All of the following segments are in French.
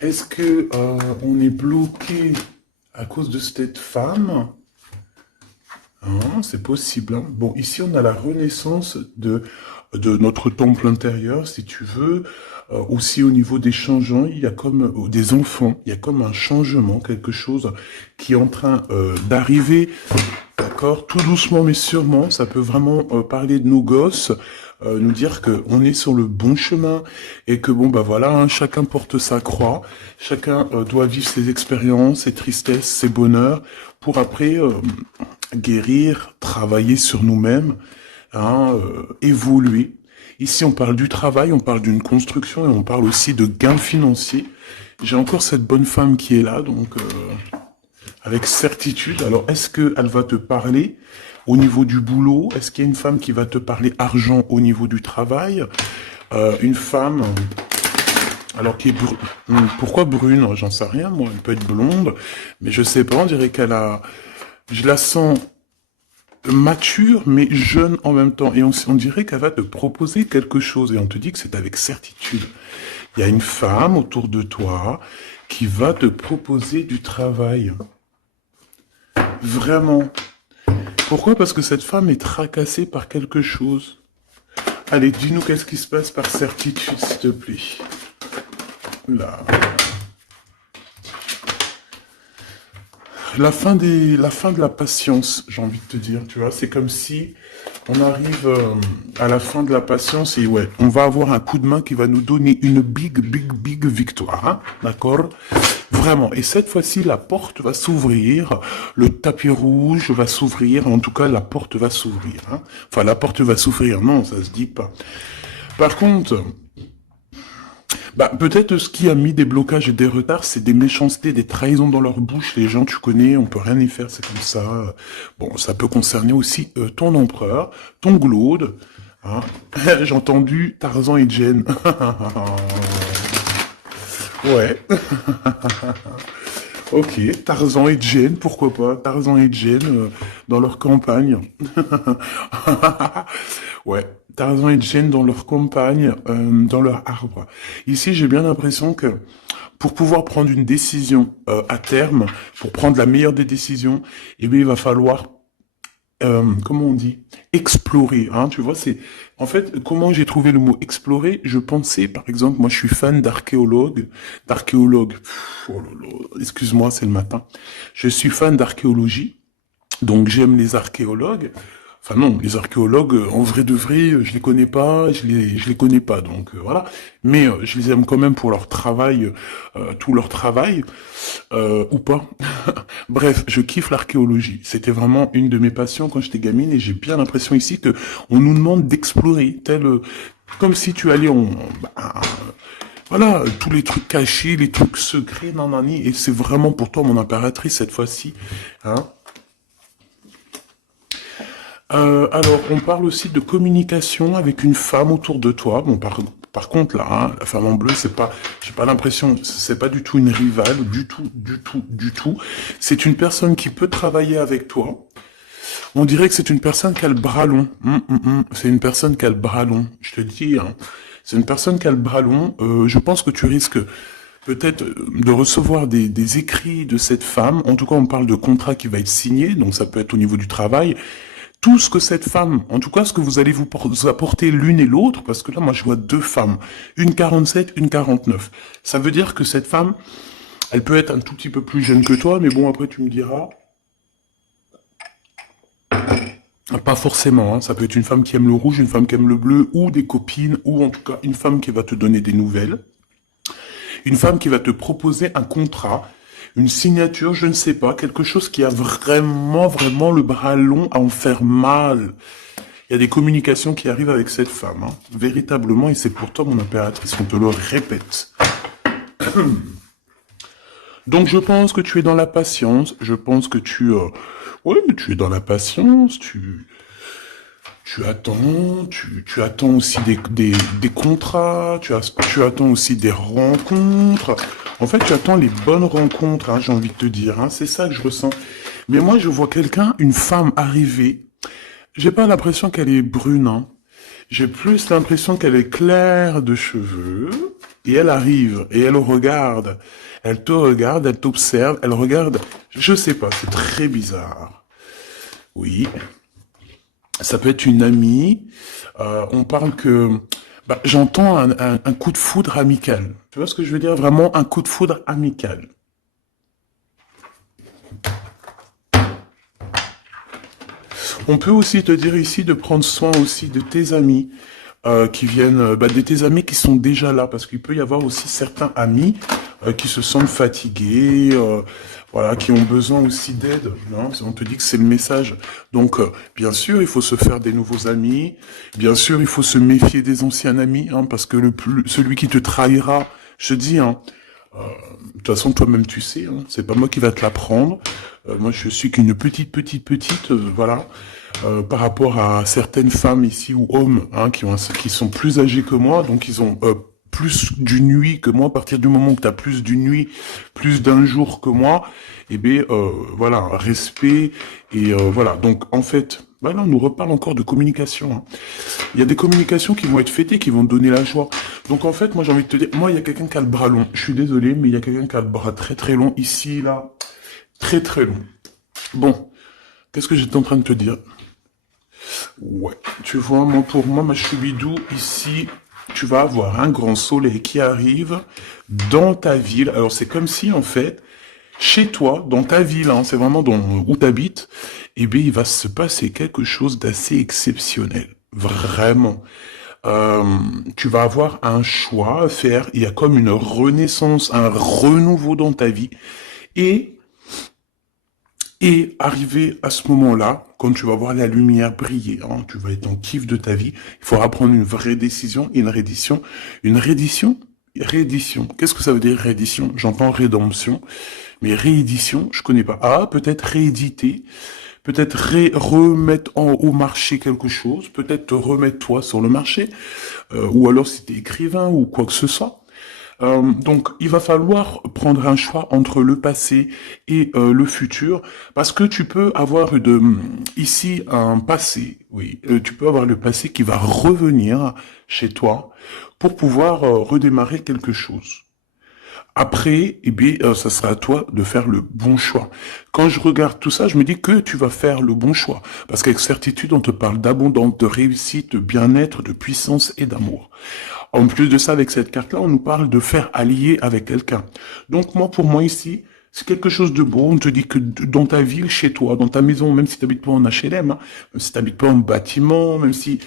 Est-ce que on est bloqué à cause de cette femme? Hein, c'est possible, hein. Bon, ici, on a la renaissance de notre temple intérieur, si tu veux. Aussi, au niveau des changements, il y a comme des enfants, il y a comme un changement, quelque chose qui est en train d'arriver. D'accord, tout doucement mais sûrement, ça peut vraiment parler de nos gosses, nous dire que on est sur le bon chemin et que bon bah voilà, hein, chacun porte sa croix, chacun doit vivre ses expériences, ses tristesses, ses bonheurs, pour après guérir, travailler sur nous-mêmes, hein, évoluer. Ici, on parle du travail, on parle d'une construction et on parle aussi de gains financiers. J'ai encore cette bonne femme qui est là, donc avec certitude. Alors, est-ce qu'elle va te parler au niveau du boulot? Est-ce qu'il y a une femme qui va te parler argent au niveau du travail? Une femme, alors qui est pourquoi brune? J'en sais rien, moi. Elle peut être blonde, mais je sais pas. On dirait qu'elle a, je la sens mature mais jeune en même temps. Et on dirait qu'elle va te proposer quelque chose. Et on te dit que c'est avec certitude. Il y a une femme autour de toi qui va te proposer du travail. Vraiment. Pourquoi? Parce que cette femme est tracassée par quelque chose. Allez, dis-nous qu'est-ce qui se passe par certitude, s'il te plaît. Là. La fin de la patience, j'ai envie de te dire, tu vois, c'est comme si on arrive à la fin de la patience et ouais, on va avoir un coup de main qui va nous donner une big victoire, hein, d'accord? Vraiment. Et cette fois-ci, la porte va s'ouvrir, le tapis rouge va s'ouvrir, en tout cas, la porte va s'ouvrir, hein. Enfin, la porte va s'ouvrir, non, ça se dit pas. Par contre, bah, peut-être ce qui a mis des blocages et des retards, c'est des méchancetés, des trahisons dans leur bouche. Les gens, tu connais, on peut rien y faire, c'est comme ça. Bon, ça peut concerner aussi ton empereur, ton glaude. Hein. J'ai entendu Tarzan et Jane. Ouais. Ok, Tarzan et Jane, pourquoi pas? Tarzan et Jane dans leur campagne. Ouais, Tarzan et Jane dans leur campagne, dans leur arbre. Ici, j'ai bien l'impression que pour pouvoir prendre une décision à terme, pour prendre la meilleure des décisions, eh bien, il va falloir, comment on dit, explorer. Hein, tu vois, c'est en fait comment j'ai trouvé le mot explorer. Je pensais, par exemple, moi, je suis fan d'archéologue. Oh là là, excuse-moi, c'est le matin. Je suis fan d'archéologie. Donc j'aime les archéologues. Enfin non, les archéologues, en vrai de vrai, je les connais pas, je les connais pas, donc voilà. Mais je les aime quand même pour leur travail, tout leur travail, ou pas. Bref, je kiffe l'archéologie. C'était vraiment une de mes passions quand j'étais gamine, et j'ai bien l'impression ici que on nous demande d'explorer, tel, comme si tu allais bah, voilà, tous les trucs cachés, les trucs secrets, nanani, et c'est vraiment pour toi mon impératrice cette fois-ci, hein. Alors, on parle aussi de communication avec une femme autour de toi. Bon, par contre, là, hein, la femme en bleu, c'est pas, j'ai pas l'impression, c'est pas du tout une rivale, du tout. C'est une personne qui peut travailler avec toi. On dirait que c'est une personne qui a le bras long. C'est une personne qui a le bras long. Je te le dis, hein. C'est une personne qui a le bras long. Je pense que tu risques peut-être de recevoir des écrits de cette femme. En tout cas, on parle de contrat qui va être signé, donc ça peut être au niveau du travail. Tout ce que cette femme, en tout cas ce que vous allez vous apporter l'une et l'autre, parce que là moi je vois deux femmes, une 47, une 49. Ça veut dire que cette femme, elle peut être un tout petit peu plus jeune que toi, mais bon après tu me diras, pas forcément, hein. Ça peut être une femme qui aime le rouge, une femme qui aime le bleu, ou des copines, ou en tout cas une femme qui va te donner des nouvelles, une femme qui va te proposer un contrat, une signature, je ne sais pas, quelque chose qui a vraiment le bras long à en faire mal. Il y a des communications qui arrivent avec cette femme, hein, véritablement, et c'est pour toi mon impératrice, on te le répète. Donc je pense que tu es dans la patience, je pense que ouais, mais tu es dans la patience, tu attends aussi des contrats, tu attends aussi des rencontres. En fait, tu attends les bonnes rencontres, hein, j'ai envie de te dire, hein, c'est ça que je ressens. Mais moi, je vois quelqu'un, une femme arriver. J'ai pas l'impression qu'elle est brune, hein. J'ai plus l'impression qu'elle est claire de cheveux. et elle arrive, et elle te regarde, elle t'observe, elle regarde, je sais pas, c'est très bizarre. Oui, ça peut être une amie, on parle que, bah, j'entends un coup de foudre amical. Tu vois ce que je veux dire? Vraiment un coup de foudre amical. On peut aussi te dire ici de prendre soin aussi de tes amis qui viennent, bah, de tes amis qui sont déjà là, parce qu'il peut y avoir aussi certains amis qui se sentent fatigués, voilà, qui ont besoin aussi d'aide. Hein. On te dit que c'est le message. Donc, bien sûr, il faut se faire des nouveaux amis. Bien sûr, il faut se méfier des anciens amis, hein, parce que celui qui te trahira, je te dis, hein, de toute façon, toi-même, tu sais, hein, c'est pas moi qui va te l'apprendre. Moi, je suis qu'une petite, voilà, par rapport à certaines femmes ici ou hommes, hein, qui sont plus âgés que moi, donc ils ont plus d'une nuit que moi. À partir du moment que tu as plus d'une nuit, plus d'un jour que moi, eh bien, voilà, respect et voilà. Donc, en fait, bah là, on nous reparle encore de communication. Hein. Il y a des communications qui vont être fêtées, qui vont te donner la joie. Donc en fait, moi j'ai envie de te dire, moi il y a quelqu'un qui a le bras long. Je suis désolé, mais il y a quelqu'un qui a le bras très très long ici, là, très très long. Bon, qu'est-ce que j'étais en train de te dire? Ouais, tu vois, moi pour moi, ma choubidou, ici, tu vas avoir un grand soleil qui arrive dans ta ville. Alors c'est comme si en fait, chez toi, dans ta ville, hein, c'est vraiment où tu habites, eh bien il va se passer quelque chose d'assez exceptionnel. Vraiment. Euh, Tu vas avoir un choix à faire. Il y a comme une renaissance, un renouveau dans ta vie. Et, et arrivé à ce moment-là, quand tu vas voir la lumière briller, hein, tu vas être en kiff de ta vie, il faudra prendre une vraie décision et une reddition. Une reddition? Réédition. Qu'est-ce que ça veut dire réédition? J'entends rédemption, mais réédition, je connais pas. Ah, peut-être rééditer, peut-être remettre au marché quelque chose, peut-être te remettre toi sur le marché, ou alors si t'es écrivain ou quoi que ce soit. Donc, il va falloir prendre un choix entre le passé et le futur, parce que tu peux avoir ici un passé, oui, tu peux avoir le passé qui va revenir chez toi pour pouvoir redémarrer quelque chose. Après, eh bien, ça sera à toi de faire le bon choix. Quand je regarde tout ça, je me dis que tu vas faire le bon choix. Parce qu'avec certitude, on te parle d'abondance, de réussite, de bien-être, de puissance et d'amour. En plus de ça, avec cette carte-là, on nous parle de faire allier avec quelqu'un. Donc moi, pour moi ici, c'est quelque chose de beau. On te dit que dans ta ville, chez toi, dans ta maison, même si tu n'habites pas en HLM, hein, même si tu n'habites pas en bâtiment, même si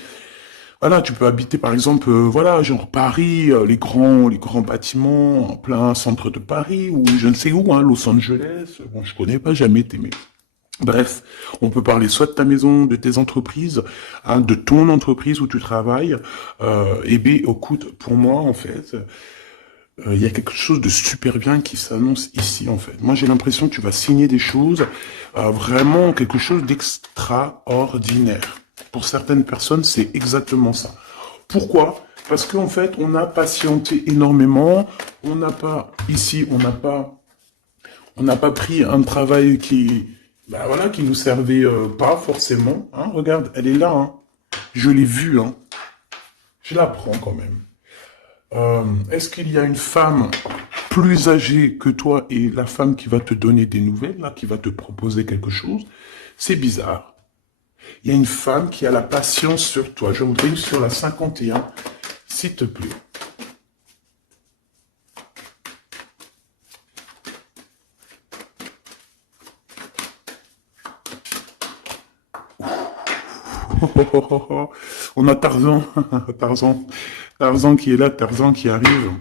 voilà, tu peux habiter par exemple, voilà, genre Paris, les grands bâtiments en plein centre de Paris ou je ne sais où, hein, Los Angeles. Bon, je connais pas, jamais été, mais bref, on peut parler soit de ta maison, de tes entreprises, hein, de ton entreprise où tu travailles. Et bien, écoute, pour moi, en fait, il y a quelque chose de super bien qui s'annonce ici, en fait. Moi, j'ai l'impression que tu vas signer des choses, vraiment quelque chose d'extraordinaire. Pour certaines personnes, c'est exactement ça. Pourquoi? Parce qu'en fait, on a patienté énormément. On n'a pas, ici, on n'a pas pris un travail qui, bah voilà, qui nous servait pas forcément. Hein. Regarde, elle est là. Hein. Je l'ai vue. Hein. Je la prends quand même. Est-ce qu'il y a une femme plus âgée que toi et la femme qui va te donner des nouvelles, là, qui va te proposer quelque chose? C'est bizarre. Il y a une femme qui a la patience sur toi. Je voudrais sur la 51, s'il te plaît. On a Tarzan, Tarzan, Tarzan qui est là, Tarzan qui arrive.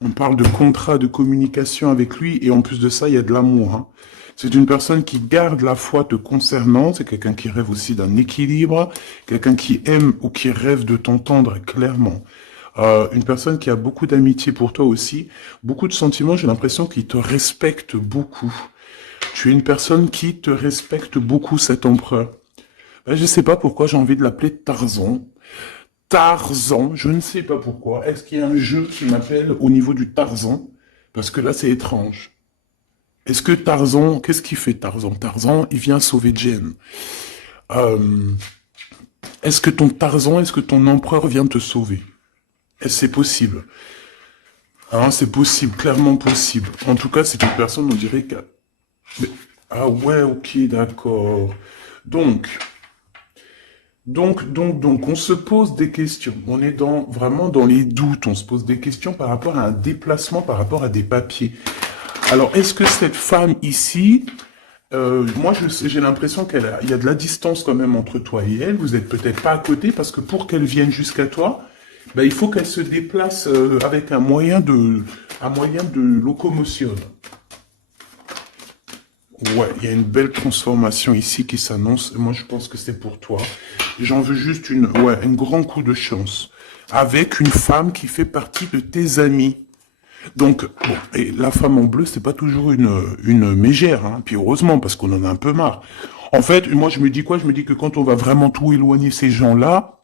On parle de contrat de communication avec lui et en plus de ça, il y a de l'amour. Hein. C'est une personne qui garde la foi te concernant, c'est quelqu'un qui rêve aussi d'un équilibre, quelqu'un qui aime ou qui rêve de t'entendre clairement. Une personne qui a beaucoup d'amitié pour toi aussi, beaucoup de sentiments, j'ai l'impression qu'il te respecte beaucoup. Tu es une personne qui te respecte beaucoup, cet empereur. Ben, je sais pas pourquoi j'ai envie de l'appeler Tarzan. Tarzan, je ne sais pas pourquoi. Est-ce qu'il y a un jeu qui m'appelle au niveau du Tarzan? Parce que là, c'est étrange. Est-ce que Tarzan, qu'est-ce qu'il fait Tarzan? Tarzan, il vient sauver Jen. Euh, est-ce que ton Tarzan, est-ce que ton empereur vient te sauver? Est-ce que c'est possible? Hein, c'est possible, clairement possible. En tout cas, c'est une personne, on dirait que... Mais- Ah ouais, ok, d'accord. Donc, on se pose des questions. On est vraiment dans les doutes. On se pose des questions par rapport à un déplacement, par rapport à des papiers. Alors, est-ce que cette femme ici, moi, j'ai l'impression il y a de la distance quand même entre toi et elle. Vous êtes peut-être pas à côté parce que pour qu'elle vienne jusqu'à toi, ben, il faut qu'elle se déplace avec un moyen de locomotion. Ouais, il y a une belle transformation ici qui s'annonce. Moi, je pense que c'est pour toi. J'en veux juste un grand coup de chance. Avec une femme qui fait partie de tes amis. Donc, bon, et la femme en bleu, c'est pas toujours une mégère, hein. Puis heureusement, parce qu'on en a un peu marre. En fait, moi, je me dis quoi? Je me dis que quand on va vraiment tout éloigner ces gens-là,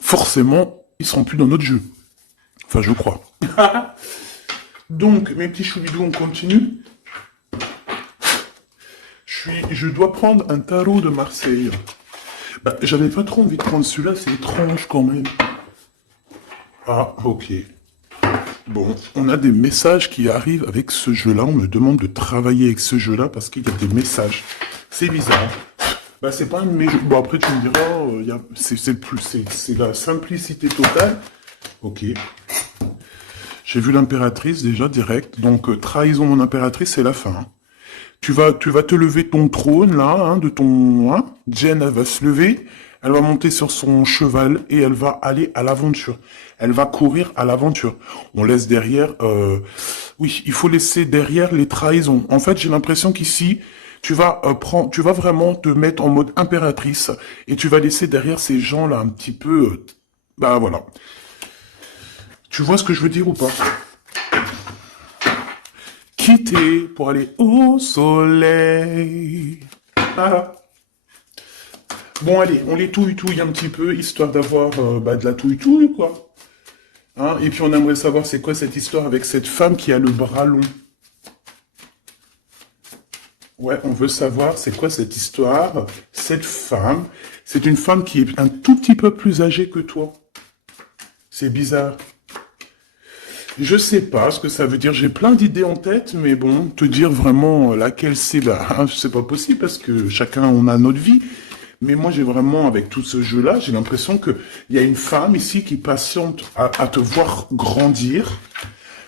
forcément, ils seront plus dans notre jeu. Enfin, je crois. Donc, mes petits choubidous, on continue. Je dois prendre un tarot de Marseille. Bah, j'avais pas trop envie de prendre celui-là, c'est étrange quand même. Ah, ok. Bon, on a des messages qui arrivent avec ce jeu-là. On me demande de travailler avec ce jeu-là parce qu'il y a des messages. C'est bizarre. Bah, c'est pas un de mes jeux. Bon, après, tu me diras, c'est la simplicité totale. Ok. J'ai vu l'impératrice déjà direct. Donc, trahison mon impératrice, c'est la fin, hein. Tu vas te lever de ton trône, là, hein, de ton... Hein. Jen, elle va se lever, elle va monter sur son cheval et elle va aller à l'aventure. Elle va courir à l'aventure. On laisse derrière... Oui, il faut laisser derrière les trahisons. En fait, j'ai l'impression qu'ici, tu vas vraiment te mettre en mode impératrice et tu vas laisser derrière ces gens-là un petit peu... bah voilà. Tu vois ce que je veux dire ou pas? Quitter pour aller au soleil. Ah. Bon, allez, on les touille-touille un petit peu, histoire d'avoir de la touille-touille, quoi. Hein, et puis on aimerait savoir c'est quoi cette histoire avec cette femme qui a le bras long. Ouais, on veut savoir c'est quoi cette histoire. Cette femme, c'est une femme qui est un tout petit peu plus âgée que toi. C'est bizarre. Je sais pas ce que ça veut dire. J'ai plein d'idées en tête, mais bon, te dire vraiment laquelle c'est, bah, c'est pas possible parce que chacun on a notre vie. Mais moi, j'ai vraiment, avec tout ce jeu-là, j'ai l'impression que il y a une femme ici qui patiente à te voir grandir,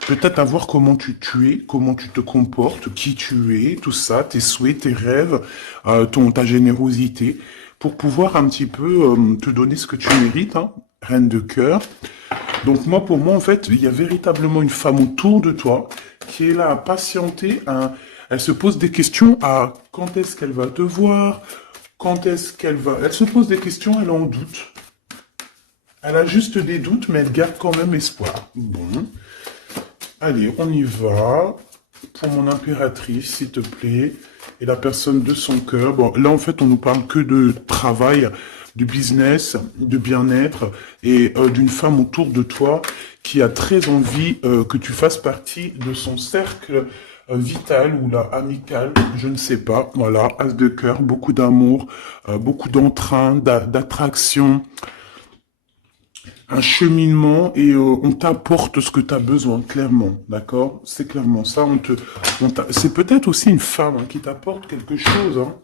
peut-être à voir tu es, comment tu te comportes, qui tu es, tout ça, tes souhaits, tes rêves, ta générosité, pour pouvoir un petit peu te donner ce que tu mérites, hein, reine de cœur. Donc moi, pour moi, en fait, il y a véritablement une femme autour de toi qui est là à patienter. Elle se pose des questions à quand est-ce qu'elle va te voir, quand est-ce qu'elle va... Elle se pose des questions, elle en doute. Elle a juste des doutes, mais elle garde quand même espoir. Bon. Allez, on y va. Pour mon impératrice, s'il te plaît. Et la personne de son cœur. Bon, là, en fait, on nous parle que de travail, du business, de bien-être et d'une femme autour de toi qui a très envie que tu fasses partie de son cercle vital ou là amical, je ne sais pas. Voilà, as de cœur, beaucoup d'amour, beaucoup d'entrain, d'attraction, un cheminement et on t'apporte ce que tu as besoin, clairement, d'accord? C'est clairement ça. C'est peut-être aussi une femme hein, qui t'apporte quelque chose. Hein.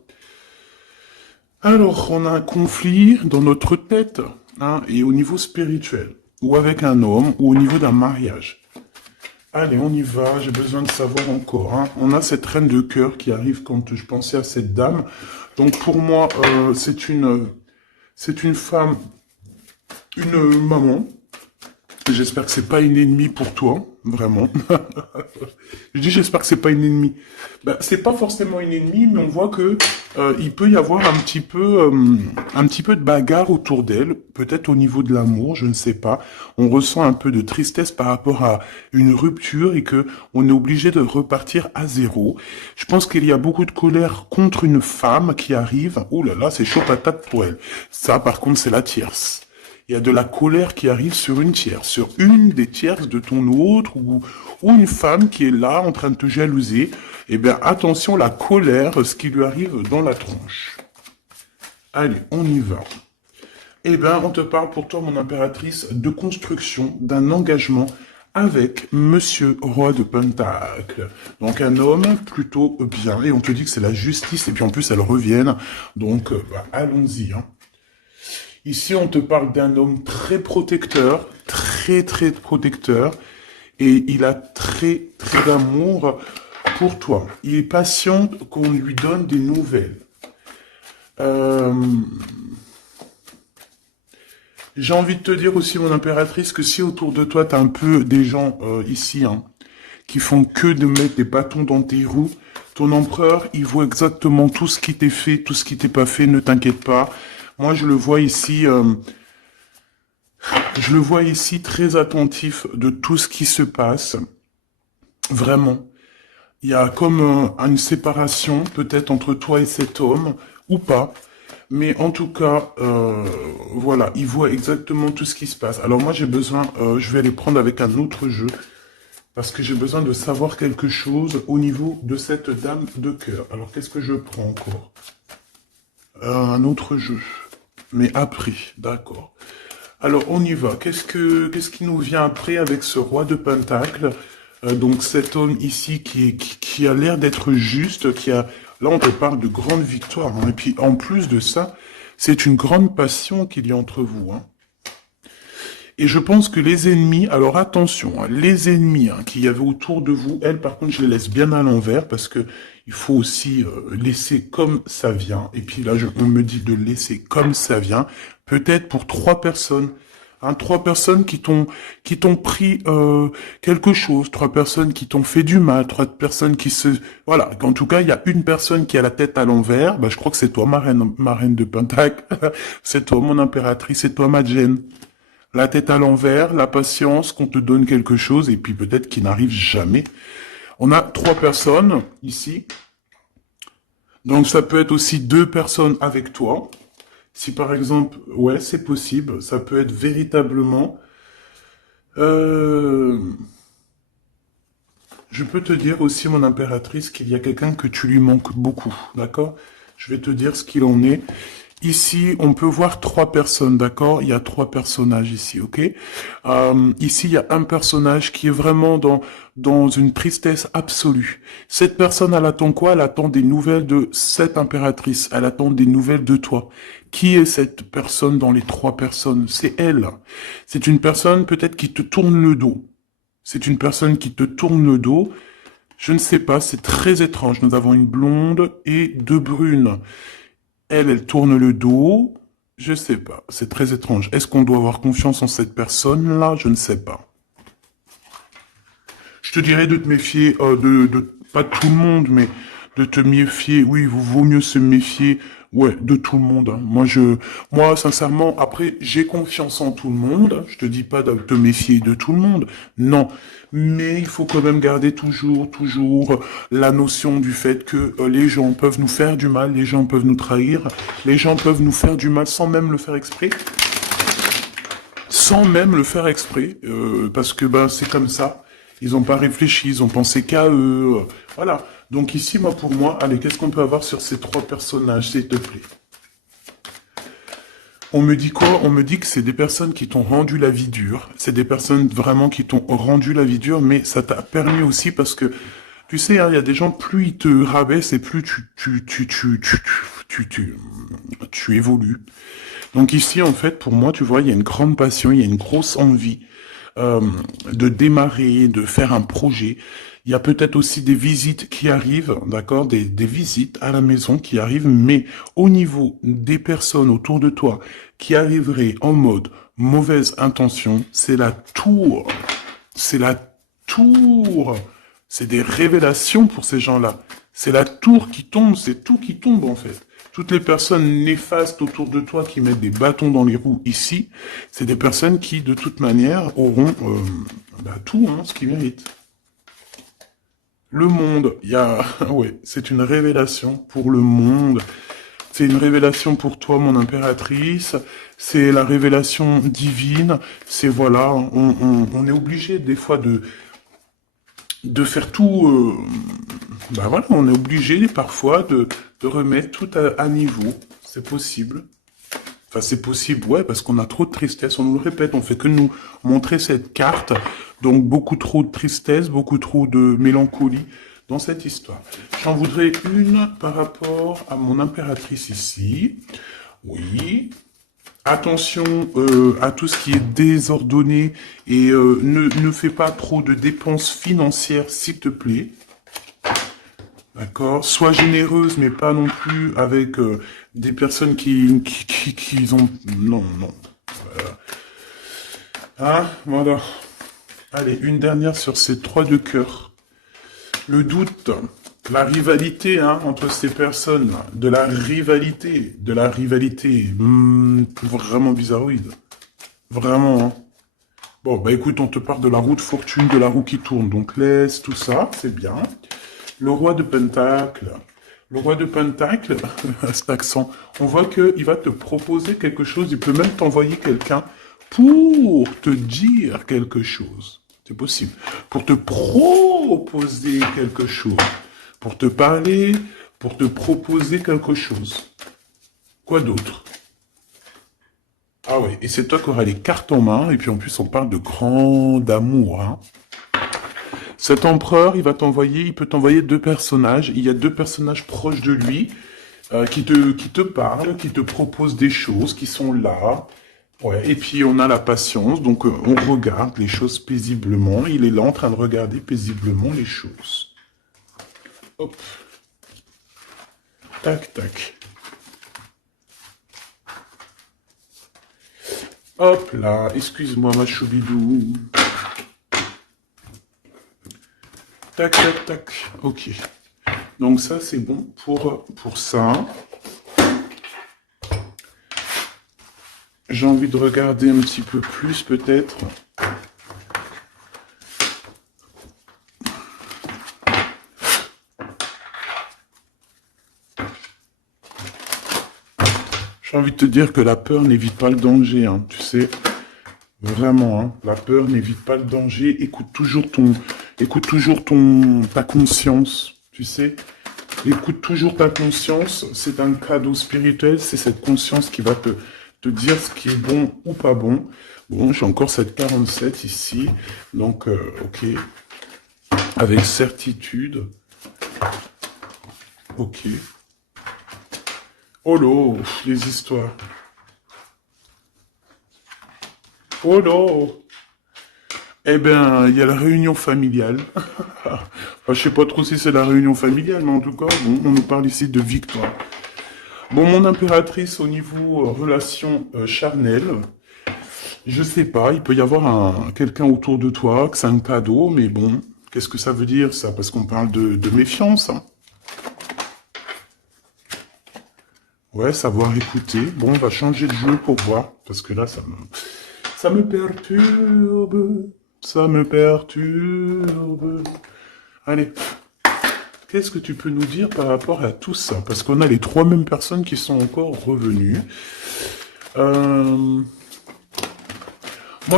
Alors, on a un conflit dans notre tête hein, et au niveau spirituel, ou avec un homme, ou au niveau d'un mariage. Allez, on y va, j'ai besoin de savoir encore. Hein. On a cette reine de cœur qui arrive quand je pensais à cette dame. Donc pour moi, c'est une femme, une maman. J'espère que c'est pas une ennemie pour toi, vraiment. Je dis j'espère que c'est pas une ennemie. Ben, c'est pas forcément une ennemie, mais on voit que il peut y avoir un petit peu de bagarre autour d'elle, peut-être au niveau de l'amour, je ne sais pas. On ressent un peu de tristesse par rapport à une rupture et que on est obligé de repartir à zéro. Je pense qu'il y a beaucoup de colère contre une femme qui arrive. Ouh là là, c'est chaud patate pour elle. Ça, par contre, c'est la tierce. Il y a de la colère qui arrive sur une tierce, sur une des tierces de ton autre, ou une femme qui est là en train de te jalouser. Eh bien, attention, la colère, ce qui lui arrive dans la tronche. Allez, on y va. Eh bien, on te parle pour toi, mon impératrice, de construction, d'un engagement avec Monsieur Roi de Pentacle. Donc un homme plutôt bien, et on te dit que c'est la justice, et puis en plus elles reviennent, donc allons-y. Hein. Ici, on te parle d'un homme très protecteur, très protecteur, et il a très d'amour pour toi. Il est patient qu'on lui donne des nouvelles. J'ai envie de te dire aussi, mon impératrice, que si autour de toi, t'as un peu des gens ici, hein, qui font que de mettre des bâtons dans tes roues, ton empereur, il voit exactement tout ce qui t'est fait, tout ce qui t'est pas fait, ne t'inquiète pas. Moi, je le vois ici très attentif de tout ce qui se passe. Vraiment. Il y a comme une séparation, peut-être, entre toi et cet homme, ou pas. Mais en tout cas, voilà, il voit exactement tout ce qui se passe. Alors moi, j'ai besoin, je vais aller prendre avec un autre jeu, parce que j'ai besoin de savoir quelque chose au niveau de cette dame de cœur. Alors, qu'est-ce que je prends encore? Un autre jeu. Mais après, d'accord. Alors, on y va. Qu'est-ce qui nous vient après avec ce roi de Pentacle? Donc, cet homme ici qui a l'air d'être juste, là, on te parle de grande victoire. Hein. Et puis, en plus de ça, c'est une grande passion qu'il y a entre vous. Hein. Et je pense que les ennemis, alors attention, hein, les ennemis hein, qu'il y avait autour de vous, elles, par contre, je les laisse bien à l'envers parce que il faut aussi laisser comme ça vient. Et puis là, on me dit de laisser comme ça vient. Peut-être pour 3 personnes. Hein, 3 personnes qui t'ont pris quelque chose, 3 personnes qui t'ont fait du mal, 3 personnes qui se... Voilà, en tout cas, il y a une personne qui a la tête à l'envers, bah, je crois que c'est toi, ma reine de Pentacle, c'est toi, mon impératrice, c'est toi, ma Jane. La tête à l'envers, la patience, qu'on te donne quelque chose, et puis peut-être qu'il n'arrive jamais. On a 3 personnes, ici. Donc ça peut être aussi 2 personnes avec toi. Si par exemple, ouais, c'est possible, ça peut être véritablement... je peux te dire aussi, mon impératrice, qu'il y a quelqu'un que tu lui manques beaucoup, d'accord? Je vais te dire ce qu'il en est. Ici, on peut voir 3 personnes, d'accord? Il y a 3 personnages ici, ok? Ici, il y a un personnage qui est vraiment dans une tristesse absolue. Cette personne, elle attend quoi? Elle attend des nouvelles de cette impératrice. Elle attend des nouvelles de toi. Qui est cette personne dans les 3 personnes? C'est elle. C'est une personne peut-être qui te tourne le dos. C'est une personne qui te tourne le dos. Je ne sais pas, c'est très étrange. Nous avons une blonde et 2 brunes. Elle tourne le dos. Je sais pas. C'est très étrange. Est-ce qu'on doit avoir confiance en cette personne-là? Je ne sais pas. Je te dirais de te méfier, pas de tout le monde, mais de te méfier. Oui, il vaut mieux se méfier, ouais, de tout le monde. Hein. Moi, sincèrement, après, j'ai confiance en tout le monde. Je te dis pas de te méfier de tout le monde. Non. Mais il faut quand même garder toujours la notion du fait que les gens peuvent nous faire du mal, les gens peuvent nous trahir, les gens peuvent nous faire du mal sans même le faire exprès. Sans même le faire exprès, parce que ben c'est comme ça. Ils n'ont pas réfléchi, ils ont pensé qu'à eux. Voilà. Donc ici, pour moi, allez, qu'est-ce qu'on peut avoir sur ces 3 personnages, s'il te plaît? On me dit quoi? On me dit que c'est des personnes qui t'ont rendu la vie dure. C'est des personnes vraiment qui t'ont rendu la vie dure, mais ça t'a permis aussi parce que, tu sais, hein, il y a des gens, plus ils te rabaissent et plus tu évolues. Donc ici, en fait, pour moi, tu vois, il y a une grande passion, il y a une grosse envie de démarrer, de faire un projet. Il y a peut-être aussi des visites qui arrivent, d'accord, des visites à la maison qui arrivent, mais au niveau des personnes autour de toi qui arriveraient en mode mauvaise intention, c'est la tour. C'est la tour. C'est des révélations pour ces gens-là. C'est la tour qui tombe, c'est tout qui tombe en fait. Toutes les personnes néfastes autour de toi qui mettent des bâtons dans les roues ici, c'est des personnes qui, de toute manière, auront tout, hein, ce qu'ils méritent. Le monde, ouais, c'est une révélation pour le monde. C'est une révélation pour toi, mon impératrice. C'est la révélation divine. C'est voilà, on est obligé des fois de faire tout. Voilà, on est obligé parfois de remettre tout à niveau. c'est possible. Enfin, c'est possible, ouais, parce qu'on a trop de tristesse. On nous le répète, on fait que nous montrer cette carte. Donc, beaucoup trop de tristesse, beaucoup trop de mélancolie dans cette histoire. J'en voudrais une par rapport à mon impératrice ici. Oui. Attention à tout ce qui est désordonné et ne fais pas trop de dépenses financières, s'il te plaît. D'accord. Sois généreuse, mais pas non plus avec des personnes qui ont... Non, non. Hein, voilà. Allez, une dernière sur ces 3 de cœur. Le doute, la rivalité entre ces personnes, de la rivalité, vraiment bizarroïde. Vraiment, hein. Bon, bah écoute, on te parle de la roue de fortune, de la roue qui tourne, donc laisse tout ça, c'est bien. Le roi de Pentacle. Le roi de Pentacle, à cet accent, on voit qu'il va te proposer quelque chose, il peut même t'envoyer quelqu'un pour te dire quelque chose. C'est possible. Pour te proposer quelque chose. Pour te parler, pour te proposer quelque chose. Quoi d'autre? Ah oui, et c'est toi qui auras les cartes en main, et puis en plus on parle de grand amour, hein. Cet empereur, il peut t'envoyer 2 personnages. Il y a 2 personnages proches de lui qui te parlent, qui te proposent des choses, qui sont là. Ouais. Et puis on a la patience, donc on regarde les choses paisiblement. Il est là en train de regarder paisiblement les choses. Hop. Tac, tac. Hop là, excuse-moi ma choubidou. Tac, tac, tac. Ok. Donc ça, c'est bon pour ça. J'ai envie de regarder un petit peu plus, peut-être. J'ai envie de te dire que la peur n'évite pas le danger, hein, tu sais. Vraiment, hein, la peur n'évite pas le danger. Écoute toujours ta conscience, tu sais. Écoute toujours ta conscience. C'est un cadeau spirituel. C'est cette conscience qui va te dire ce qui est bon ou pas bon. Bon, j'ai encore cette 47 ici. Donc, ok. Avec certitude. Ok. Oh là, les histoires. Oh là. Eh ben, il y a la réunion familiale. Enfin, je sais pas trop si c'est la réunion familiale, mais en tout cas, bon, on nous parle ici de victoire. Bon, mon impératrice, au niveau relation charnelle, je sais pas, il peut y avoir quelqu'un autour de toi, que c'est un cadeau, mais bon, qu'est-ce que ça veut dire, ça? Parce qu'on parle de méfiance, hein. Ouais, savoir écouter. Bon, on va changer de jeu pour voir, parce que là, ça me perturbe. Ça me perturbe. Allez, qu'est-ce que tu peux nous dire par rapport à tout ça? Parce qu'on a les 3 mêmes personnes qui sont encore revenues. Moi,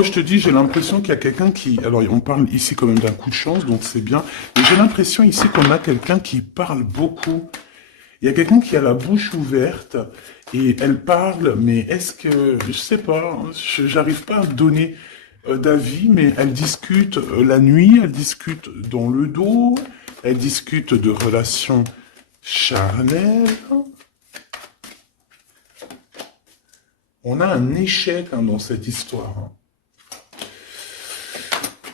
je te dis, j'ai l'impression qu'il y a quelqu'un qui... Alors, on parle ici quand même d'un coup de chance, donc c'est bien. Mais j'ai l'impression ici qu'on a quelqu'un qui parle beaucoup. Il y a quelqu'un qui a la bouche ouverte et elle parle, mais est-ce que... Je sais pas, j'arrive pas à donner d'avis, mais elle discute la nuit, elle discute dans le dos, elle discute de relations charnelles. On a un échec dans cette histoire.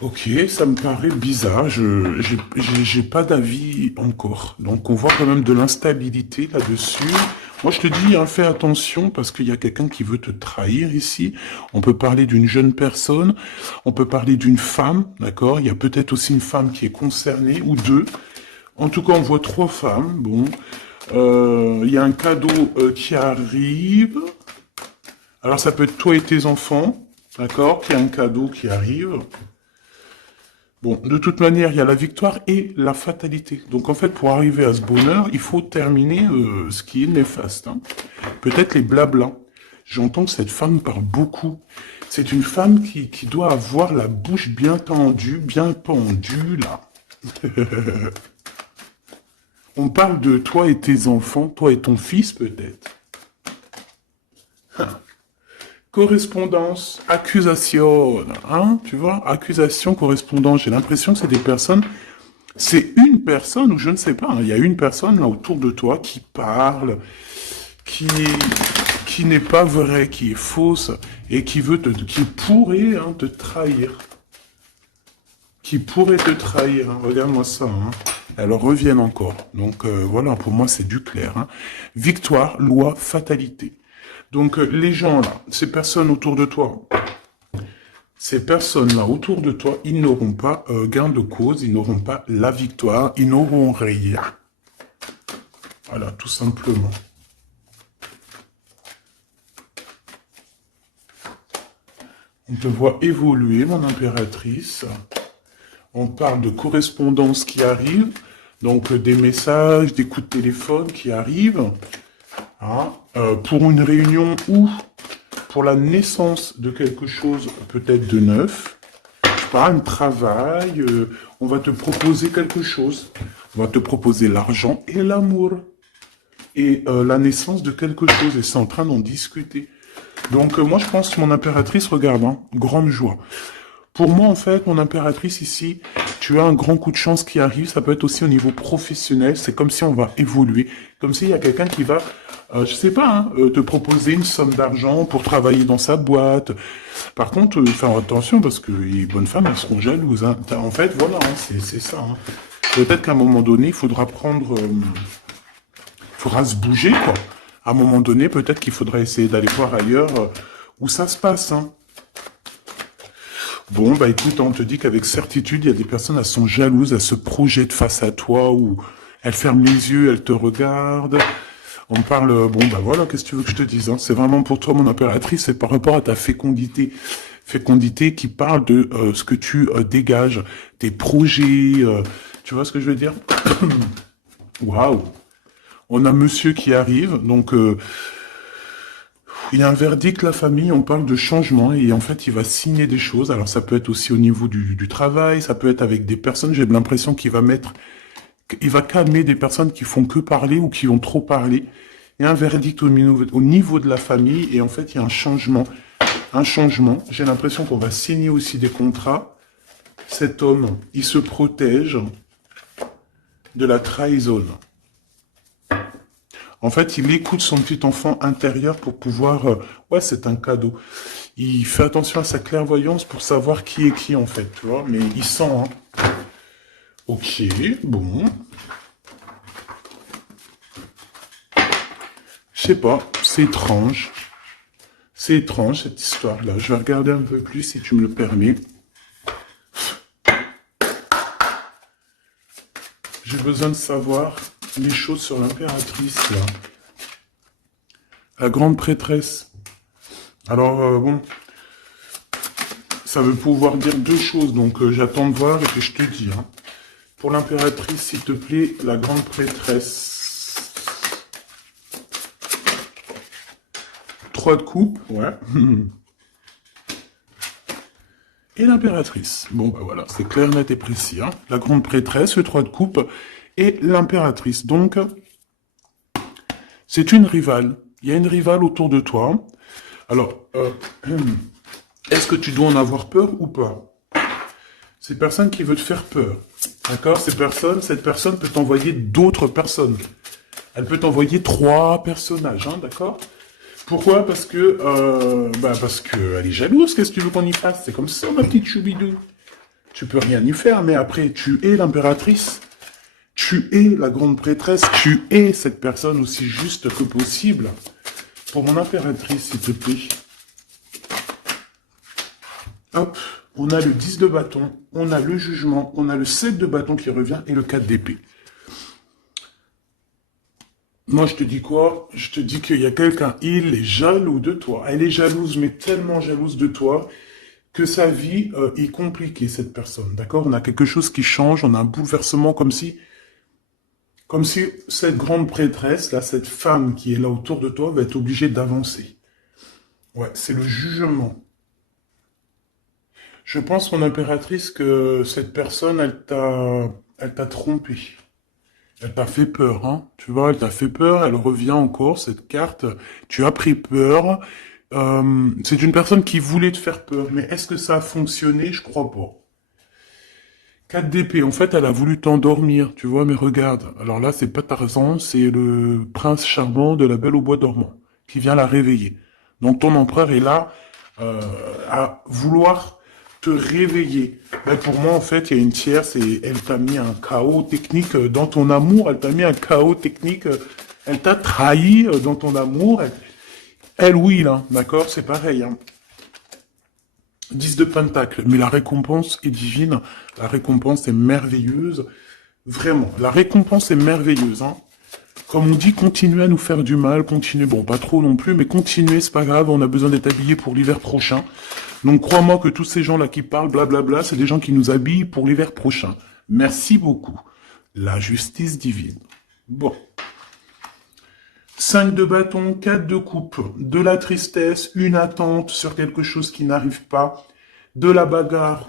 Ok, ça me paraît bizarre, j'ai pas d'avis encore. Donc on voit quand même de l'instabilité là-dessus. Moi je te dis, hein, fais attention parce qu'il y a quelqu'un qui veut te trahir ici. On peut parler d'une jeune personne, on peut parler d'une femme, d'accord? Il y a peut-être aussi une femme qui est concernée, ou 2. En tout cas, on voit 3 femmes, bon. Il y a un cadeau qui arrive. Alors ça peut être toi et tes enfants, d'accord? Qu'il y a un cadeau qui arrive. Bon, de toute manière, il y a la victoire et la fatalité. Donc, en fait, pour arriver à ce bonheur, il faut terminer ce qui est néfaste, hein. Peut-être les blablas. J'entends que cette femme parle beaucoup. C'est une femme qui doit avoir la bouche bien tendue, bien pendue, là. On parle de toi et tes enfants, toi et ton fils, peut-être. Correspondance, accusation, hein, tu vois, accusation, correspondance. J'ai l'impression que c'est des personnes, c'est une personne, ou je ne sais pas, hein, il y a une personne là autour de toi qui parle, qui, qui n'est pas vraie, qui est fausse, et qui pourrait hein, te trahir. Qui pourrait te trahir, hein. Regarde-moi ça, hein. Elles reviennent encore. Donc voilà, pour moi c'est du clair, hein. Victoire, loi, fatalité. Donc les gens là, ces personnes autour de toi, ces personnes-là autour de toi, ils n'auront pas gain de cause, ils n'auront pas la victoire, ils n'auront rien. Voilà, tout simplement. On te voit évoluer, mon impératrice. On parle de correspondance qui arrive, donc des messages, des coups de téléphone qui arrivent, hein, pour une réunion ou pour la naissance de quelque chose peut-être de neuf. Pas un travail, on va te proposer quelque chose. On va te proposer l'argent et l'amour. Et la naissance de quelque chose, et c'est en train d'en discuter. Donc moi je pense que mon impératrice, regarde, hein, grande joie. Pour moi, en fait, mon impératrice ici, tu as un grand coup de chance qui arrive. Ça peut être aussi au niveau professionnel. C'est comme si on va évoluer. Comme s'il y a quelqu'un qui va, je sais pas, hein, te proposer une somme d'argent pour travailler dans sa boîte. Par contre, faire attention parce que les bonnes femmes, elles seront jalouses. Hein. En fait, voilà, hein, c'est ça. Hein. Peut-être qu'à un moment donné, il faudra prendre... il faudra se bouger, quoi. À un moment donné, peut-être qu'il faudra essayer d'aller voir ailleurs où ça se passe, hein. Bon, bah écoute, on te dit qu'avec certitude, il y a des personnes, elles sont jalouses, elles se projettent face à toi, ou elles ferment les yeux, elles te regardent. On parle, bon, bah voilà, qu'est-ce que tu veux que je te dise, hein. C'est vraiment pour toi, mon impératrice, c'est par rapport à ta fécondité. Fécondité qui parle de ce que tu dégages, tes projets, tu vois ce que je veux dire? Waouh! On a monsieur qui arrive, donc... il y a un verdict, la famille, on parle de changement et en fait, il va signer des choses. Alors, ça peut être aussi au niveau du travail, ça peut être avec des personnes. J'ai l'impression qu'il va il va calmer des personnes qui font que parler ou qui ont trop parlé. Il y a un verdict au niveau de la famille et en fait, il y a un changement. Un changement. J'ai l'impression qu'on va signer aussi des contrats. Cet homme, il se protège de la trahison. En fait, il écoute son petit enfant intérieur pour pouvoir... ouais, c'est un cadeau. Il fait attention à sa clairvoyance pour savoir qui est qui, en fait, tu vois. Mais il sent, hein. Ok, bon. Je sais pas, c'est étrange. C'est étrange, cette histoire-là. Je vais regarder un peu plus, si tu me le permets. J'ai besoin de savoir les choses sur l'impératrice, là. La grande prêtresse. Alors, bon, ça veut pouvoir dire deux choses, donc j'attends de voir et puis je te dis. Hein. Pour l'impératrice, s'il te plaît, la grande prêtresse. 3 de coupe, ouais. Et l'impératrice. Bon, bah voilà, c'est clair, net et précis. Hein. La grande prêtresse, le 3 de coupe, et l'impératrice. Donc, c'est une rivale. Il y a une rivale autour de toi. Alors, est-ce que tu dois en avoir peur ou pas? C'est personne qui veut te faire peur. D'accord? Cette personne peut t'envoyer d'autres personnes. Elle peut t'envoyer 3 personnages, hein, d'accord? Pourquoi? Parce que elle est jalouse, qu'est-ce que tu veux qu'on y fasse? C'est comme ça, ma petite choubidou. Tu peux rien y faire, mais après, tu es l'impératrice. Tu es la grande prêtresse. Tu es cette personne aussi juste que possible. Pour mon impératrice, s'il te plaît. Hop, on a le 10 de bâton, on a le jugement, on a le 7 de bâton qui revient et le 4 d'épée. Moi, je te dis quoi? Je te dis qu'il y a quelqu'un, il est jaloux de toi. Elle est jalouse, mais tellement jalouse de toi que sa vie est compliquée, cette personne. D'accord? On a quelque chose qui change, on a un bouleversement comme si cette grande prêtresse, là, cette femme qui est là autour de toi, va être obligée d'avancer. Ouais, c'est le jugement. Je pense, mon impératrice, que cette personne, elle t'a trompé. Elle t'a fait peur, hein. Tu vois, elle t'a fait peur, elle revient encore, cette carte. Tu as pris peur. C'est une personne qui voulait te faire peur. Mais est-ce que ça a fonctionné? Je crois pas. 4 d'épée, en fait, elle a voulu t'endormir, tu vois, mais regarde. Alors là, c'est pas Tarzan, c'est le prince charmant de la Belle au bois dormant, qui vient la réveiller. Donc ton empereur est là à vouloir te réveiller. Ben, pour moi, en fait, il y a une tierce et elle t'a mis un chaos technique dans ton amour, elle t'a mis un chaos technique, elle t'a trahi dans ton amour. Elle, oui, là, d'accord, c'est pareil, hein. 10 de pentacle, mais la récompense est divine, la récompense est merveilleuse, vraiment, la récompense est merveilleuse, hein. Comme on dit, continuez à nous faire du mal, continuez, bon, pas trop non plus, mais continuez, c'est pas grave, on a besoin d'être habillés pour l'hiver prochain. Donc crois-moi que tous ces gens-là qui parlent, blablabla, c'est des gens qui nous habillent pour l'hiver prochain. Merci beaucoup. La justice divine. Bon. 5 de bâton, 4 de coupe, de la tristesse, une attente sur quelque chose qui n'arrive pas, de la bagarre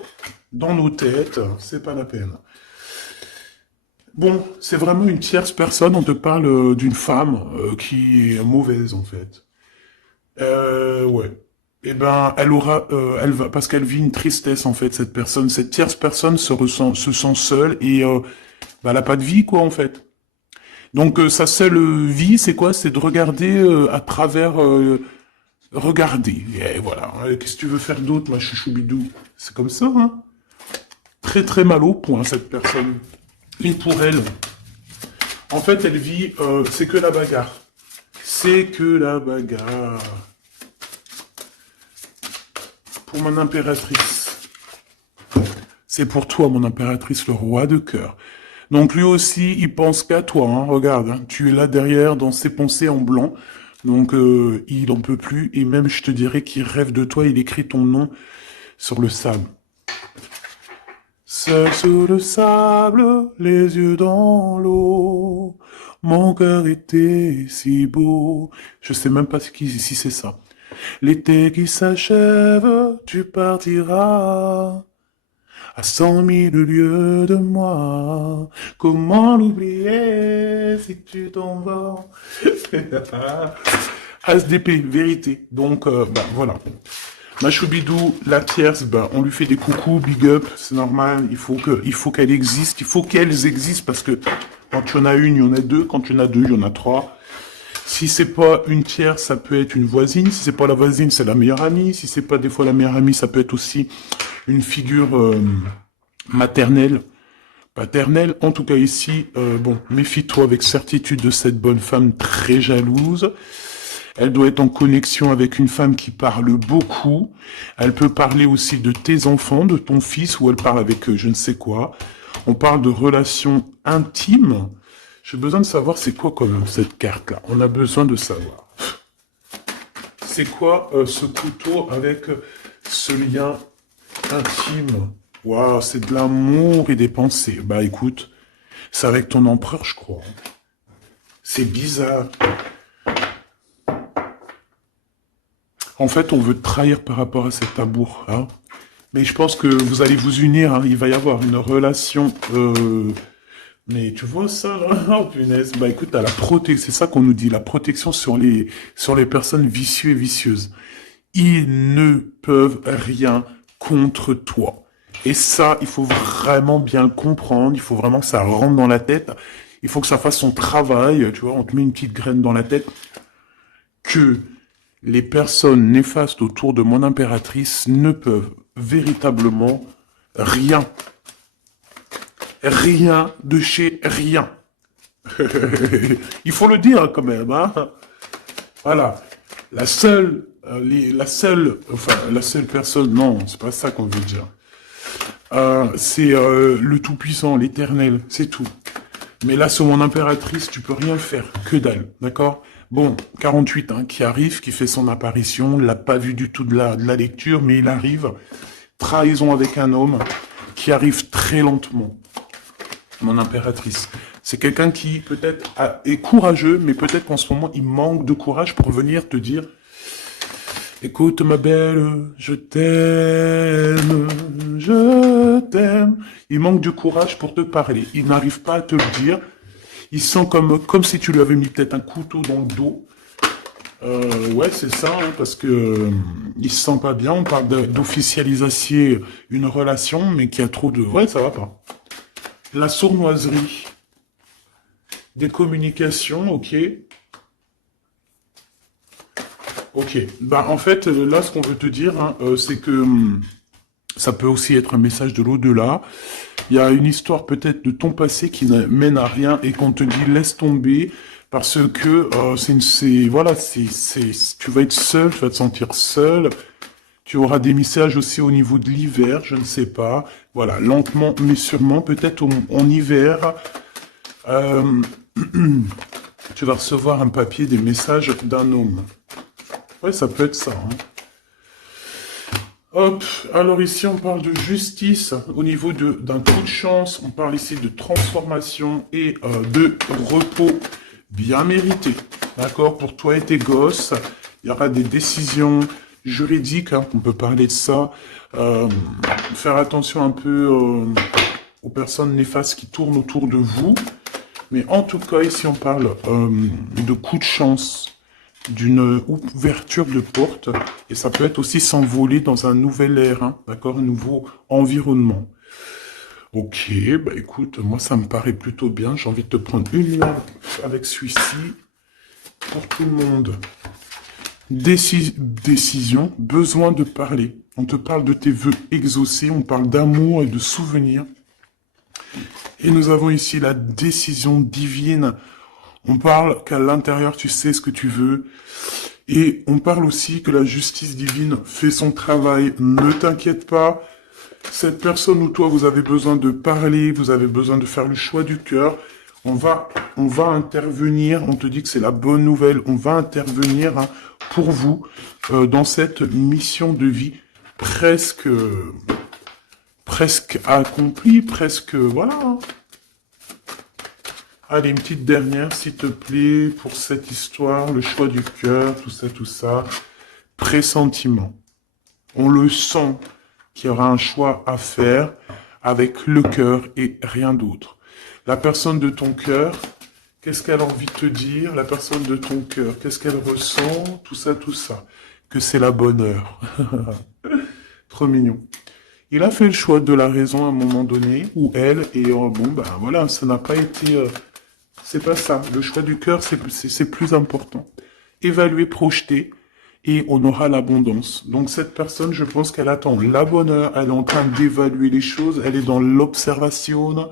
dans nos têtes, c'est pas la peine. Bon, c'est vraiment une tierce personne, on te parle d'une femme qui est mauvaise en fait. Ouais. Eh ben, elle va, parce qu'elle vit une tristesse en fait, cette personne, cette tierce personne se sent seule et bah, elle a pas de vie quoi en fait. Donc sa seule vie, c'est quoi? C'est de regarder à travers, regarder. Et voilà. Qu'est-ce que tu veux faire d'autre, ma chouchoubidou? C'est comme ça, hein? Très très mal au point cette personne. Et pour elle, en fait, elle vit, c'est que la bagarre. C'est que la bagarre. Pour mon impératrice. C'est pour toi, mon impératrice, le roi de cœur. Donc lui aussi, il pense qu'à toi, hein, regarde, hein, tu es là derrière dans ses pensées en blanc, donc il en peut plus, et même je te dirais qu'il rêve de toi, il écrit ton nom sur le sable. Seul sur le sable, les yeux dans l'eau, mon cœur était si beau. Je sais même pas si c'est ça. L'été qui s'achève, tu partiras. À 100 000 lieues de moi, comment l'oublier si tu t'en vas? As d'épée, vérité. Donc, bah, voilà. Machoubidou, la tierce, bah, on lui fait des coucous, big up, c'est normal. Il faut qu'elle existe, il faut qu'elles existent parce que quand tu en as une, il y en a deux. Quand tu en as deux, il y en a trois. Si c'est pas une tierce, ça peut être une voisine. Si c'est pas la voisine, c'est la meilleure amie. Si c'est pas des fois la meilleure amie, ça peut être aussi une figure maternelle, paternelle. En tout cas ici, bon, méfie-toi avec certitude de cette bonne femme très jalouse. Elle doit être en connexion avec une femme qui parle beaucoup. Elle peut parler aussi de tes enfants, de ton fils, ou elle parle avec je ne sais quoi. On parle de relations intimes. J'ai besoin de savoir c'est quoi quand même cette carte-là. On a besoin de savoir. C'est quoi ce couteau avec ce lien intime? Waouh, c'est de l'amour et des pensées. Bah écoute, c'est avec ton empereur, je crois. C'est bizarre. En fait, on veut te trahir par rapport à cet amour, hein. Mais je pense que vous allez vous unir, hein. Il va y avoir une relation... Mais tu vois ça, là? Oh, punaise. Bah écoute, t'as la protection, c'est ça qu'on nous dit, la protection sur les personnes vicieuses et vicieuses. Ils ne peuvent rien contre toi. Et ça, il faut vraiment bien le comprendre, il faut vraiment que ça rentre dans la tête, il faut que ça fasse son travail, tu vois, on te met une petite graine dans la tête, que les personnes néfastes autour de mon impératrice ne peuvent véritablement rien. Rien de chez rien. Il faut le dire quand même, hein. Voilà. La seule personne, non, c'est pas ça qu'on veut dire. C'est le Tout-Puissant, l'Éternel, c'est tout. Mais là, sur mon impératrice, tu peux rien faire, que dalle, d'accord? Bon, 48, hein, qui arrive, qui fait son apparition, l'a pas vu du tout de la lecture, mais il arrive. Trahison avec un homme qui arrive très lentement. Mon impératrice. C'est quelqu'un qui peut-être est courageux, mais peut-être qu'en ce moment, il manque de courage pour venir te dire écoute ma belle, je t'aime, je t'aime. Il manque de courage pour te parler. Il n'arrive pas à te le dire. Il sent comme si tu lui avais mis peut-être un couteau dans le dos. Ouais, c'est ça, hein, parce que il se sent pas bien. On parle d'officialiser une relation, mais qui a trop de... Ouais, ça va pas. La sournoiserie. Des communications, ok. Ok. Bah, en fait, là, ce qu'on veut te dire, hein, c'est que ça peut aussi être un message de l'au-delà. Il y a une histoire peut-être de ton passé qui ne mène à rien et qu'on te dit laisse tomber parce que tu vas être seul, tu vas te sentir seul. Tu auras des messages aussi au niveau de l'hiver, je ne sais pas. Voilà, lentement mais sûrement, peut-être en hiver, euh, tu vas recevoir un papier, des messages d'un homme. Ouais, ça peut être ça. Hein. Hop, alors ici on parle de justice au niveau d'un coup de chance, on parle ici de transformation et de repos bien mérité. D'accord, pour toi et tes gosses, il y aura des décisions juridiques, hein, on peut parler de ça. Faire attention un peu aux personnes néfastes qui tournent autour de vous. Mais en tout cas, ici on parle de coup de chance, d'une ouverture de porte, et ça peut être aussi s'envoler dans un nouvel air, hein, d'accord, un nouveau environnement. Ok, bah écoute, moi ça me paraît plutôt bien, j'ai envie de te prendre une lampe avec celui-ci, pour tout le monde. Décision, besoin de parler. On te parle de tes vœux exaucés, on parle d'amour et de souvenirs. Et nous avons ici la décision divine. On parle qu'à l'intérieur, tu sais ce que tu veux. Et on parle aussi que la justice divine fait son travail. Ne t'inquiète pas. Cette personne ou toi, vous avez besoin de parler, vous avez besoin de faire le choix du cœur. On va intervenir. On te dit que c'est la bonne nouvelle. On va intervenir hein, pour vous dans cette mission de vie presque accomplie, presque voilà. Hein. Allez, une petite dernière, s'il te plaît, pour cette histoire, le choix du cœur, tout ça, tout ça. Pressentiment. On le sent qu'il y aura un choix à faire avec le cœur et rien d'autre. La personne de ton cœur, qu'est-ce qu'elle a envie de te dire? La personne de ton cœur, qu'est-ce qu'elle ressent? Tout ça, tout ça. Que c'est la bonne heure. Trop mignon. Il a fait le choix de la raison à un moment donné, ou elle, et bon, ben voilà, ça n'a pas été... c'est pas ça. Le choix du cœur, c'est plus important. Évaluer, projeter, et on aura l'abondance. Donc cette personne, je pense qu'elle attend la bonne heure, elle est en train d'évaluer les choses, elle est dans l'observation,